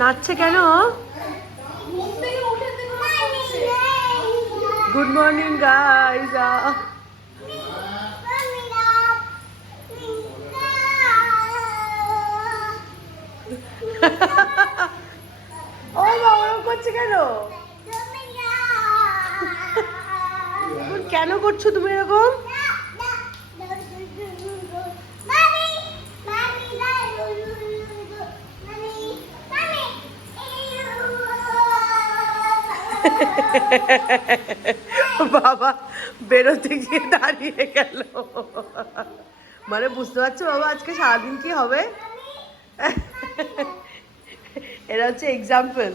নাচছে কেন? Good morning guys. ও বাবা করছে কেন? কেন করছো তুমি এরকম? বাবা বেরোতে গিয়ে দাঁড়িয়ে গেল। মানে বুঝতে পারছো বাবা আজকে সারাদিন কি হবে? এটা হচ্ছে এক্সাম্পল।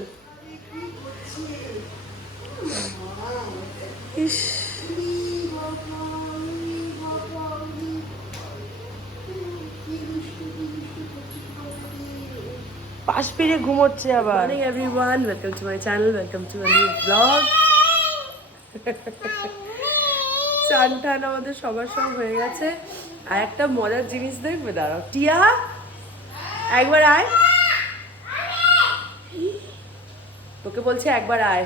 ইস, পাশ ফিরে ঘুমোচ্ছে আবার। Morning everyone, welcome to my channel, welcome to my new blog. চান টান আমাদের সবার সব হয়ে গেছে। আর একটা মজার জিনিস দেখবে, দাঁড়াও টিয়া একবার আয়, তোকে বলছে একবার আয়।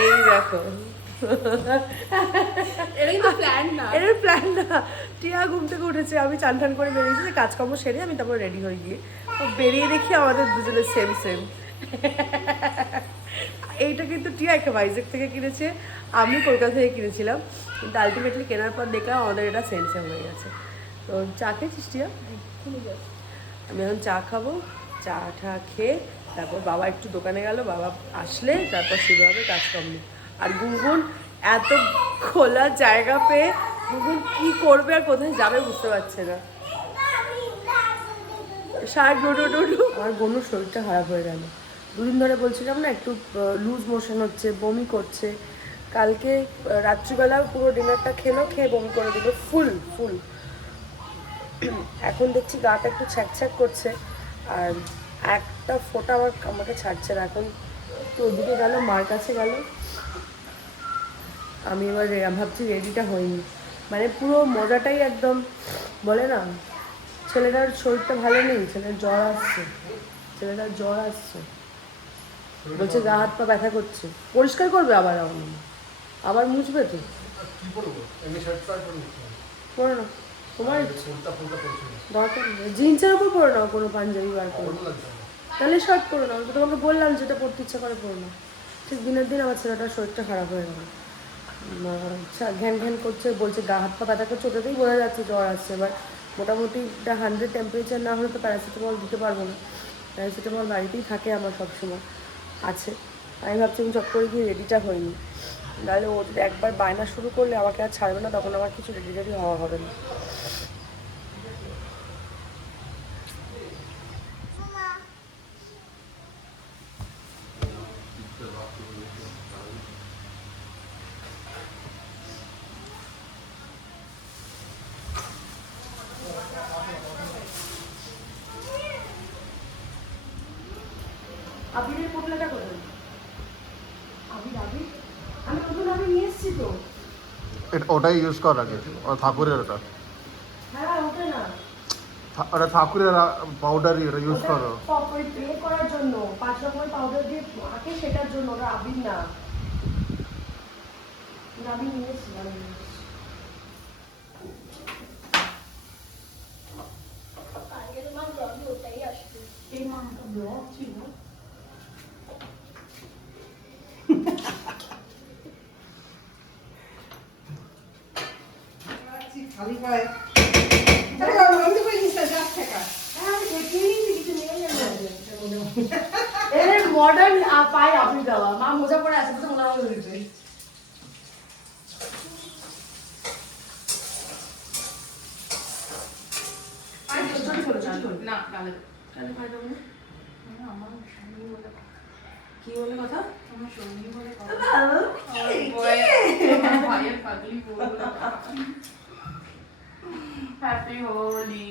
এই দেখো, এটা কিন্তু প্ল্যান না, এটা প্ল্যান না। টিয়া ঘুম থেকে উঠেছে, আমি চান টান করে বেরিয়েছি, কাজকর্ম সেরে আমি তারপর রেডি হয়ে গিয়ে বেরিয়ে দেখি আমাদের দুজনের সেম সেম। এইটা কিন্তু টিয়া একটা ভাইজ্যাগ থেকে কিনেছে, আমি কলকাতা থেকে কিনেছিলাম, কিন্তু আলটিমেটলি কেনার পর দেখলাম আমাদের এটা সেম সেম হয়ে গেছে। তো চা খেয়েছিস টিয়া? আমি এখন চা খাবো, চা টা খেয়ে তারপর বাবা একটু দোকানে গেল, বাবা আসলে তারপর শুরু হবে কাজকর্ম। আর গুনগুন এত খোলা জায়গা পেয়ে গুনগুন কি করবে আর কোথায় যাবে বুঝতে পারছে না। আমার বোনের শরীরটা খারাপ হয়ে গেল। দুদিন ধরে বলছিলাম না একটু লুজ মোশন হচ্ছে, বমি করছে। কালকে রাত্রিবেলা পুরো ডিনারটা খেলো, খেয়ে বমি করে দিল ফুল ফুল। এখন দেখছি গাটা একটু ছ্যাঁক করছে, আর একটা ফোঁটা আমাকে ছাড়ছে না। এখন একটু ওদিকে গেল, মার কাছে গেল। আমি এবার ভাবছি রেডিটা হয়নি, মানে পুরো মজাটাই একদম, বলে না ছেলেটার শরীরটা ভালো নেই, ছেলেটার জ্বর আসছে, বলছে গা হাত পা ব্যথা করছে। পরিষ্কার করবে আবার মুছবে তো? পড়ো না, তোমার দরকার নেই, জিন্সের উপর পড়ো না, কোনো পাঞ্জাবি বার করো, তাহলে শার্ট পরো না। তো তোমাকে বললাম যেটা পড়তে ইচ্ছা করে পড়ো না। ঠিক দিনের দিন আমার ছেলেটার শরীরটা খারাপ হয়ে গেল, ঘ্যান ঘ্যান করছে, বলছে গা হাত পা ব্যথা করছে, ওটাতেই বোঝা যাচ্ছে জ্বর আসছে। এবার মোটামুটি 100 টেম্পারেচার না হলে তো প্যারাসিটামল দিতে পারবো না, প্যারাসিটামল বাড়িতেই থাকে আমার সবসময় আছে। আমি ভাবছি আমি চট করে গিয়ে রেডিটা হয়নি, নাহলে ও একবার বায়না শুরু করলে আমাকে আর ছাড়বে না, তখন আমার কিছু রেডি হওয়া হবে না। আবিরের পোটলাটা কোথায়? আবির আমি নতুন আবির নিয়ে এসেছি তো। ওটাই ইউজ কর আগে, ঠাকুরের ওটা। হ্যাঁ ওটা না, ওটা ঠাকুরের পাউডারই, ওটা ইউজ করো। ওই প্লে করার জন্য 5 রকমের পাউডার দিয়ে আঁকে, সেটার জন্য। ওটা আবির না, আমি নিয়ে এসেছি। এই মাটা ব্লগ ছিল। খালি পায় মডার্ন পায় আপনি দেওয়া। মা মোজা পরে আছে তো মনে হয় হয়েছে। কি বলে কথা? হ্যাপি হোলি।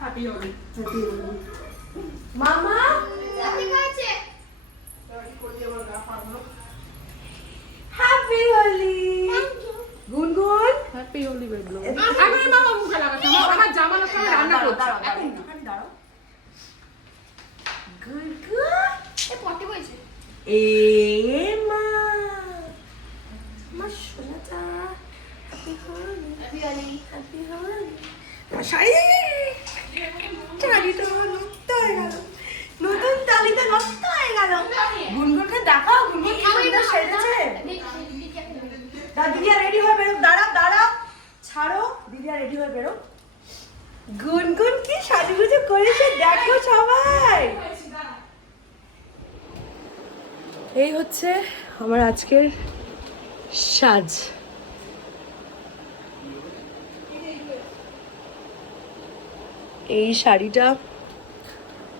হ্যাপি হোলি। মামা হ্যাপি হোলি। হ্যাপি হোলি বেডলো আমি মামা মুখে লাগাচ্ছি আমার জামা না সঙ্গে রান্না করছি এখন না দাঁড়াও গুড গুড এ পটি বইছে এ মা আমার সোনাটা হ্যাপি হোলি হ্যাপি হোলি শাড়িটা নষ্ট হয়ে গেল নতুন তালিকা নষ্ট হয়ে গেল গুনগুনকে দেখাও গুনগুন কি সুন্দর সেজেছে দিদিয়া রেডি হয়ে বেরো দাঁড়াও ছাড়ো দিদিয়া রেডি হয়ে বেরো গুনগুন কি সাজুগুজু করেছে দেখো সবাই এই হচ্ছে আমার আজকের সাজ এই শাড়িটা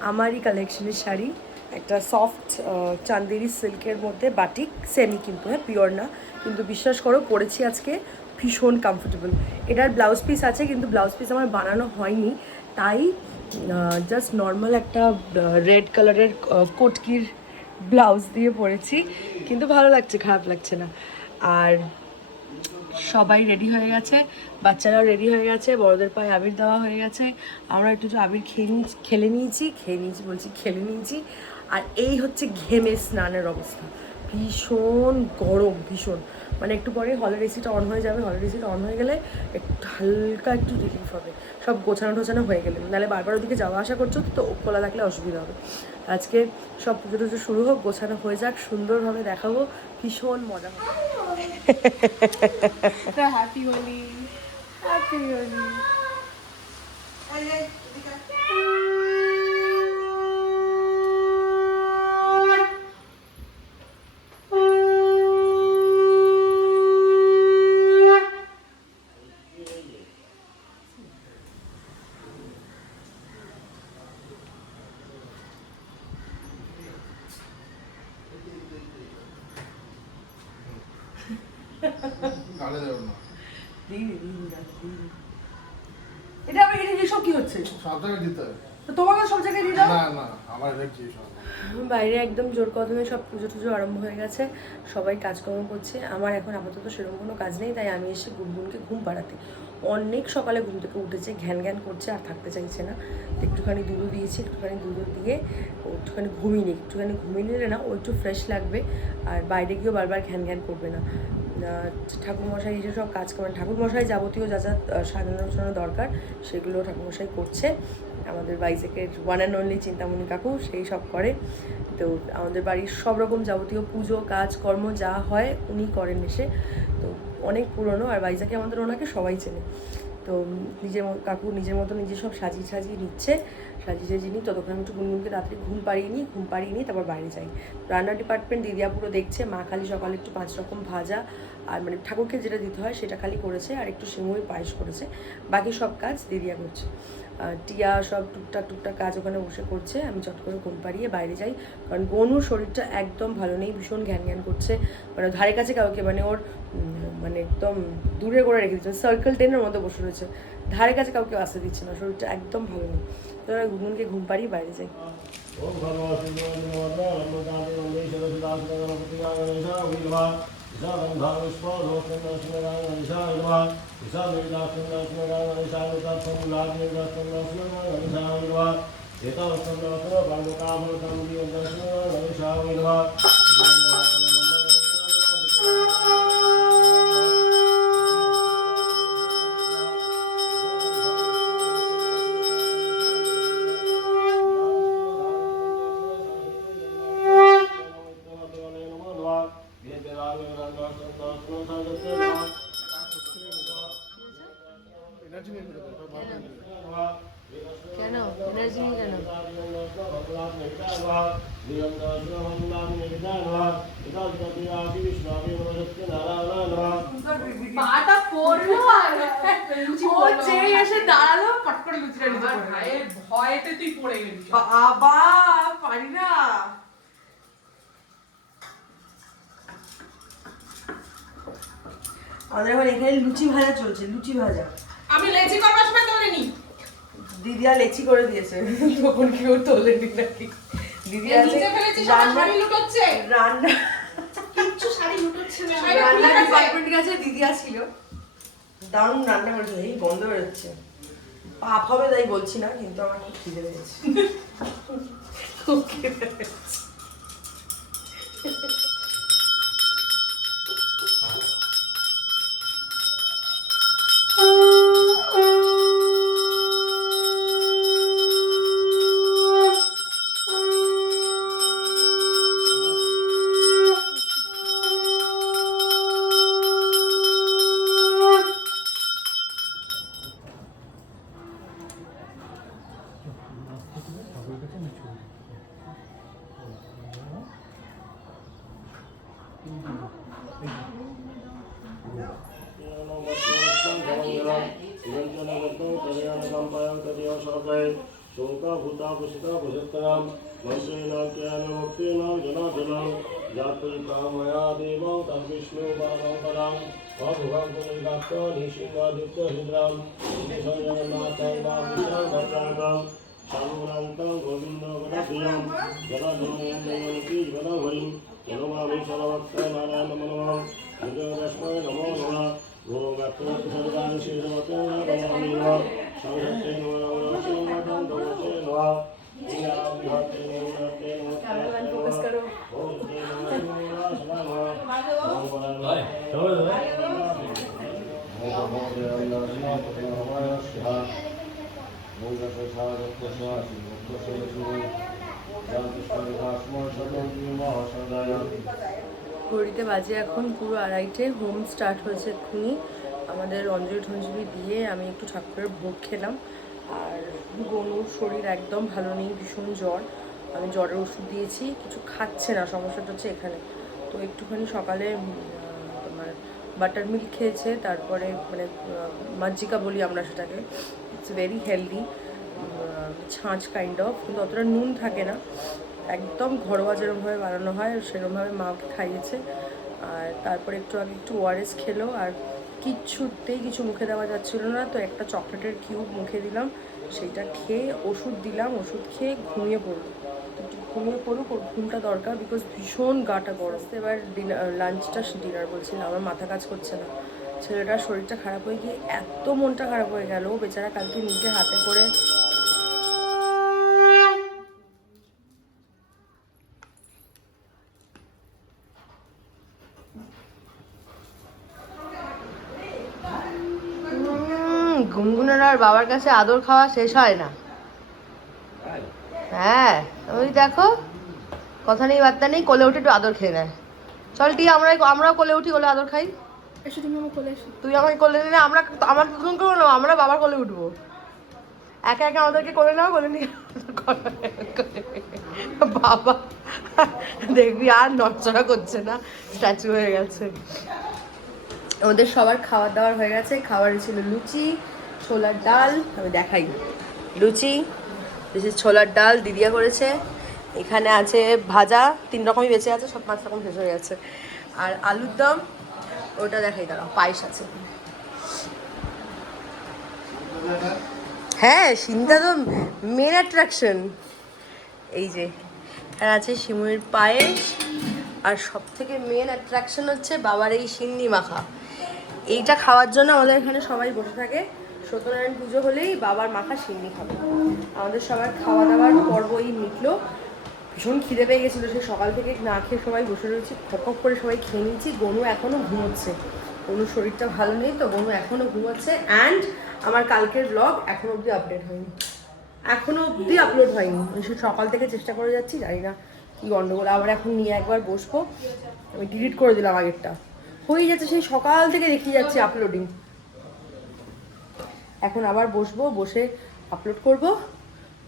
আমারই কালেকশনের শাড়ি একটা সফট চান্দেরি সিল্কের মধ্যে বাটিক সেমি কিন্তু হ্যাঁ পিওর না কিন্তু বিশ্বাস করো পরেছি আজকে ভীষণ কমফোর্টেবল এটার ব্লাউজ পিস আছে কিন্তু ব্লাউজ পিস আমার বানানো হয়নি তাই জাস্ট নর্মাল একটা রেড কালারের কোটকির ব্লাউজ দিয়ে পরেছি কিন্তু ভালো লাগছে খারাপ লাগছে না আর সবাই রেডি হয়ে গেছে বাচ্চারাও রেডি হয়ে গেছে বড়দের পায়ে আবির দেওয়া হয়ে গেছে আমরা একটু আবির খেলে নিয়েছি আর এই হচ্ছে ঘেমে স্নানের অবস্থা ভীষণ গরম ভীষণ মানে একটু পরে হলের এসিটা অন হয়ে যাবে হলের এসিটা অন হয়ে গেলে একটু হালকা একটু রিলিফ হবে সব গোছানো হয়ে গেলে নাহলে বারবার ওদিকে যাওয়া আসা করছো তো খোলা থাকলে অসুবিধা হবে আজকে সব পুজো টুজো শুরু হোক গোছানো হয়ে যাক সুন্দরভাবে দেখাবো ভীষণ মজা হবে হ্যাপি হোলি হ্যাপি হোলি গালে দেব না এটা আমি এসব কি হচ্ছে সব জায়গায় দিতে হবে তো তোমাকে সব জায়গায় দিয়ে দাও না না আমার দেখছি সব বাইরে একদম জোর কদমে সব পুজো টুজো আরম্ভ হয়ে গেছে সবাই কাজকর্ম করছে আমার এখন আপাতত সেরকম কোনো কাজ নেই তাই আমি এসে গুনগুনকে ঘুম পাড়াতে অনেক সকালে ঘুম থেকে উঠেছে ঘ্যান করছে আর থাকতে চাইছে না একটুখানি দুধও দিয়েছি একটুখানি দুধও দিয়ে ও একটুখানি ঘুমিয়ে নিলে না ও একটু ফ্রেশ লাগবে আর বাইরে গিয়েও বারবার ঘ্যান করবে না ঠাকুরমশাই এসে সব কাজ করেন ঠাকুরমশাই যাবতীয় যা সাজানো দরকার সেগুলো ঠাকুরমশাই করছে আমাদের বাইজেকের ওয়ান অ্যান্ড অনলি চিন্তামণি কাকু সেই সব করে তো আমাদের বাড়ির সব রকম যাবতীয় পুজো কাজকর্ম যা হয় উনি করেন এসে তো অনেক পুরনো আর বাইজাকে আমাদের ওনাকে সবাই চেনে তো কাকু নিজের মতো নিজে সব সাজিয়ে নিচ্ছে সাজিয়ে নিই ততক্ষণ আমি একটু গুনগুনকে রাত্রে ঘুম পাড়িয়ে নিই তারপর বাইরে যাই রান্নার ডিপার্টমেন্ট দিদিয়া পুরো দেখছে মা খালি সকালে একটু 5 রকম ভাজা আর মানে ঠাকুরকে যেটা দিতে হয় সেটা খালি করেছে আর একটু সিমুই পায়েস করেছে বাকি সব কাজ দিদিয়া করছে টিয়া সব টুকটাক কাজ ওখানে বসে করছে আমি চট করে ঘুম পাড়িয়ে বাইরে যাই কারণ গনুর শরীরটা একদম ভালো নেই ভীষণ ঘ্যান করছে মানে ধারে কাছে কাউকে মানে ওর মানে একদম দূরে করে রেখে দিচ্ছে সার্কেল টেনের মধ্যে বসে রয়েছে ধারে কাছে কাউকে আসতে দিচ্ছে না শরীরটা একদম ভালো নেই তো আমরা গুনগুনকে ঘুম পাড়িয়ে বাইরে যাই কেন এনার্জি নেই কেন পাটা পড়লো আর ও যে এসে দাঁড়ালো পট করে লুচিটা নিতে পড়ে ভয়েতে তুই পড়ে গেলি বাবা পারি না আমাদের এখন এখানে লুচি ভাজা চলছে লুচি ভাজা আমি লেচি করবার সময় তোলেনি দিদিয়া লেচি করে দিয়েছে তখন কেউ তোলেনি নাকি দিদিয়া নিচে ফেলেছি সব শাড়ি লুটোচ্ছে রান্না কিচ্ছু শাড়ি লুটোচ্ছে না রান্না ডিপার্টমেন্ট গেছে দিদিয়া ছিল দারুণ রান্না করেছে, এই গন্ধ বেরোচ্ছে। পাপ হবে তাই বলছি না, কিন্তু আমার খুব খিদে পেয়েছে, খুব খিদে পেয়েছে। ঘড়িতে বাজে এখন পুরো 2:30, হোম স্টার্ট হয়েছে এক্ষুনি। আমাদের অঞ্জলি টঞ্জলি দিয়ে আমি একটু ঠাকুরের ভোগ খেলাম। আর গনুর শরীর একদম ভালো নেই, ভীষণ জ্বর। আমি জ্বরের ওষুধ দিয়েছি, কিছু খাচ্ছে না, সমস্যাটা হচ্ছে এখানে। তো একটুখানি সকালে তোমার বাটার মিল্ক খেয়েছে, তারপরে মানে মাজ্জিকা বলি আমরা সেটাকে, ইটস ভেরি হেলদি, ছাঁচ কাইন্ড অফ, কিন্তু অতটা নুন থাকে না, একদম ঘরোয়া যেরকমভাবে বানানো হয় সেরকমভাবে মাকে খাইয়েছে। আর তারপরে একটু আগে একটু ওআরএস খেলো। আর কিচ্ছুতেই কিছু মুখে দেওয়া যাচ্ছিল না, তো একটা চকলেটের কিউব মুখে দিলাম, সেইটা খেয়ে ওষুধ দিলাম, ওষুধ খেয়ে ঘুমিয়ে পড়লো। একটু ঘুমিয়ে পড়ুক, ওর ঘুমটা দরকার, বিকজ ভীষণ গাটা গরম। এবার লাঞ্চটা ডিনার বলছিলাম, আমার মাথা কাজ করছে না। ছেলেটার শরীরটা খারাপ হয়ে গিয়ে এত মনটা খারাপ হয়ে গেল, বেচারা কালকে নিজে হাতে করে গুনগুনের আর বাবার কাছে আদর খাওয়া শেষ হয় না। হ্যাঁ ওই দেখো, কথা নেই বার্তা নেই, কোলে উঠে একটু আদর খেয়ে নেয়। চল টি আমরাও কোলে উঠি, কোলে আদর খাই। এসে তুমি আমার কোলে এসো। তুই আমাকে কোলে নিলে আমার দুজন করবো না, আমরা বাবার কোলে উঠবো। একে একে আমাদেরকে কোলে নাও, কোলে নিয়ে বাবা দেখবি আর নড়চড়া করছে না, স্ট্যাচু হয়ে গেছে। ওদের সবার খাওয়ার দাওয়ার হয়ে গেছে। খাবারে ছিল লুচি, ছোলার ডাল, আমি দেখাই, লুচি, ছোলার ডাল দিদিয়া করেছে, এখানে আছে ভাজা, 3 রকমই বেঁচে আছে, সব 5 রকম শেষ হয়ে গেছে, আর আলুর দম, ওটা দেখাই দাঁড়াও, পায়েস আছে। হ্যাঁ সিন্তা তো মেন অ্যাট্রাকশন। এই যে আর আছে শিমুয়ের পায়েস, আর সব থেকে মেন অ্যাট্রাকশন হচ্ছে বাবার এই সিন্নি মাখা। এইটা খাওয়ার জন্য আমাদের এখানে সবাই বসে থাকে। সত্যনারায়ণ পুজো হলেই বাবার মাখা সিন্নি খাবে। আমাদের সবার খাওয়া দাওয়ার পর্বই মিটলো। ভীষণ খিদে পেয়ে গেছিলো, সে সকাল থেকে না খেয়ে সবাই বসে রয়েছি, খক করে সবাই খেয়ে নিয়েছি। গনু এখনও ঘুমোচ্ছে, গনুর শরীরটা ভালো নেই, তো গনু এখনও ঘুমোচ্ছে। অ্যান্ড আমার কালকের ব্লগ এখনও অবধি আপডেট হয়নি, এখনও অবধি আপলোড হয়নি। সে সকাল থেকে চেষ্টা করে যাচ্ছি, জানি না কী গন্ডগোল। আবার এখন নিয়ে একবার বসবো, আমি ডিলিট করে দিলাম আগেরটা, হয়ে যাচ্ছে সেই সকাল থেকে দেখিয়ে যাচ্ছি আপলোডিং। এখন আবার বসবো, বসে আপলোড করব,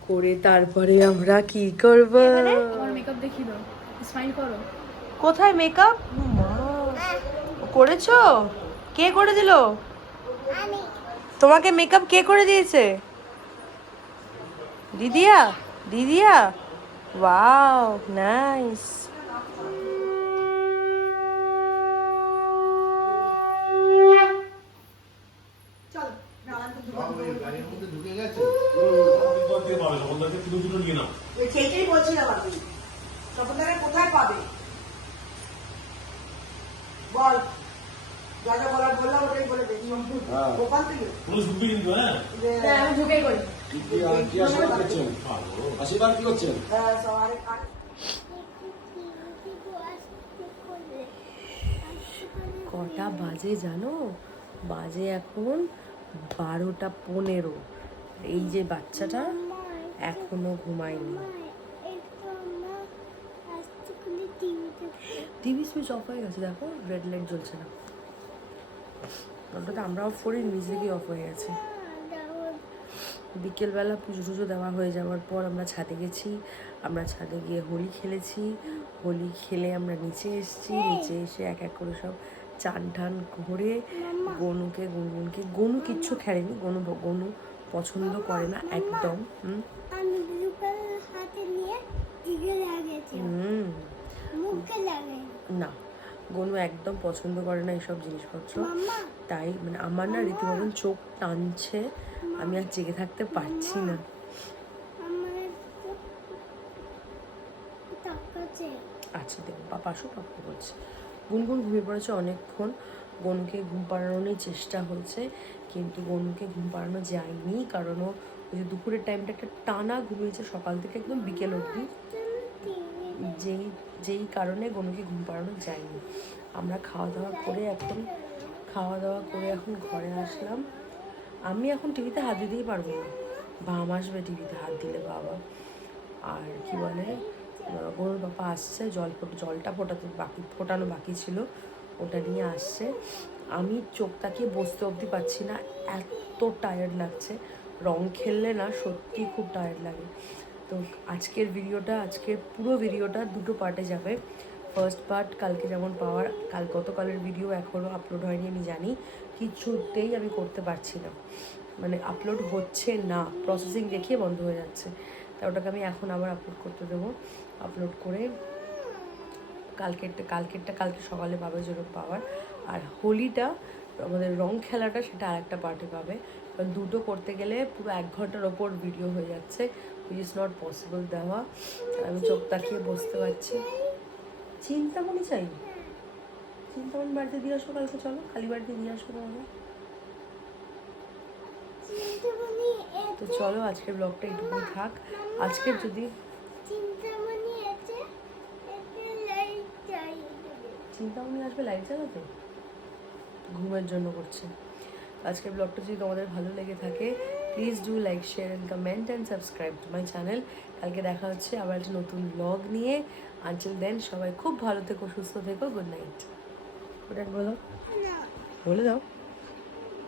করে তারপরে আমরা কি করব। আমার মেকআপ দেখিয়ে দাও, স্মাইল করো। কোথায় মেকআপ করেছো? কে করে দিল তোমাকে মেকআপ? কে করে দিয়েছে? দিদিয়া? দিদিয়া, ওয়াও নাইস। সেইটাই বলছিলাম আমি, তখন তারা কোথায় পাবে বল? যা যা বলার বললাম ওটাই বলে দেখি হ্যাঁ। গোপাল থেকে পুরো ঝুঁকি কিন্তু হ্যাঁ আমি ঢুকেই করি কি আশীর্বাদ করছেন? আশীর্বাদ কি করছেন? সবাই কটা বাজে জানো? বাজে এখন 12:15। এই যে বাচ্চাটা এখনো ঘুমায়নি। টিভি সুইচ অফ হয়ে গেছে, দেখো রেড লাইট জ্বলছে না। ওটাতে আমরা অফ করি, নিজে থেকেই অফ হয়ে গেছে। বিকেলবেলা পুজো টুজো দেওয়া হয়ে যাওয়ার পর আমরা ছাদে গেছি। আমরা ছাদে গিয়ে হোলি খেলেছি। হোলি খেলে আমরা নিচে এসেছি। নিচে এসে এক এক করে সব চান টান করে গনুকে গুনগুনকে, গনু কিচ্ছু খেলেনি। গনু পছন্দ করে না একদম। আমি ব্লু কালার হাতে নিয়ে দিকে লাগিয়েছি মুখে লাগাই না, গনু একদম পছন্দ করে না এইসব জিনিসপত্র। মাম্মা তাই মানে আমার না রীতিমতন চোখ টানছে, আমি আর জেগে থাকতে পারছি না। আমার তাকাচ্ছে আচ্ছা দেখো, পাপা আসো, পাপা বলছে। গুনগুন ঘুমিয়ে পড়েছে অনেকক্ষণ। গনুকে ঘুম পাড়ানোরই চেষ্টা হয়েছে, কিন্তু গনুকে ঘুম পাড়ানো যায়নি। কারণ ও ওই যে দুপুরের টাইমটা একটা টানা ঘুমিয়েছে সকাল থেকে একদম বিকেল অবধি, যেই কারণে গনুকে ঘুম পাড়ানো যায়নি। আমরা খাওয়া দাওয়া করে এখন ঘরে আসলাম। আমি এখন টিভিতে হাত দিতেই পারবো না, বাম আসবে টিভিতে হাত দিলে বাবা। আর কি বলে, গরুর বাবা আসছে, জলটা ফোটানো বাকি ছিল, ওটা নিয়ে আসছে। আমি চোখ তাকিয়ে বসতে অবধি পাচ্ছি না, এত টায়ার্ড লাগছে। রং খেললে না সত্যি খুব টায়ার্ড লাগে। তো আজকের পুরো ভিডিওটা দুটো পার্টে যাবে। ফার্স্ট পার্ট কালকে যেমন পাওয়ার, গতকালের ভিডিও এখনও আপলোড হয়নি আমি জানি, কিছুতেই আমি করতে পারছি না, মানে আপলোড হচ্ছে না, প্রসেসিং দেখিয়ে বন্ধ হয়ে যাচ্ছে। তাই ওটাকে আমি এখন আবার আপলোড করতে দেবো। আপলোড করে কালকে সকালে পাবে যেন পাওয়ার। আর হোলিটা আমাদের রং খেলাটা সেটা আরেকটা পার্টে পাবে। কারণ দুটো করতে গেলে পুরো 1 ঘন্টার ওপর ভিডিও হয়ে যাচ্ছে, উইচ ইজ নট পসিবল দেওয়া। আমি চোখ তাকিয়ে বসতে পারছি। চিন্তামণি চাই, চিন্তামণি বাড়িতে দিয়ে আসবো কালকে, চলো খালি বাড়িতে দিয়ে আসবো তোমাকে। চিন্তামণি তো চলো আজকের ব্লগটা এইটুকুই থাক। আজকের যদি চিন্তামণি আছে এতে লাইট জ্বালিয়ে দেবে চিন্তামণি আসবে লাইট জ্বালাতে, ঘুমের জন্য করছে। আজকের ব্লগটা যদি তোমাদের ভালো লেগে থাকে, please do like, share and comment and subscribe to my channel. কালকে দেখা হচ্ছে আবার একটা নতুন ব্লগ নিয়ে। আনটিল দেন সবাই খুব ভালো থেকো, সুস্থ থেকো, গুড নাইট। গুড নাইট বলো, বলে দাও।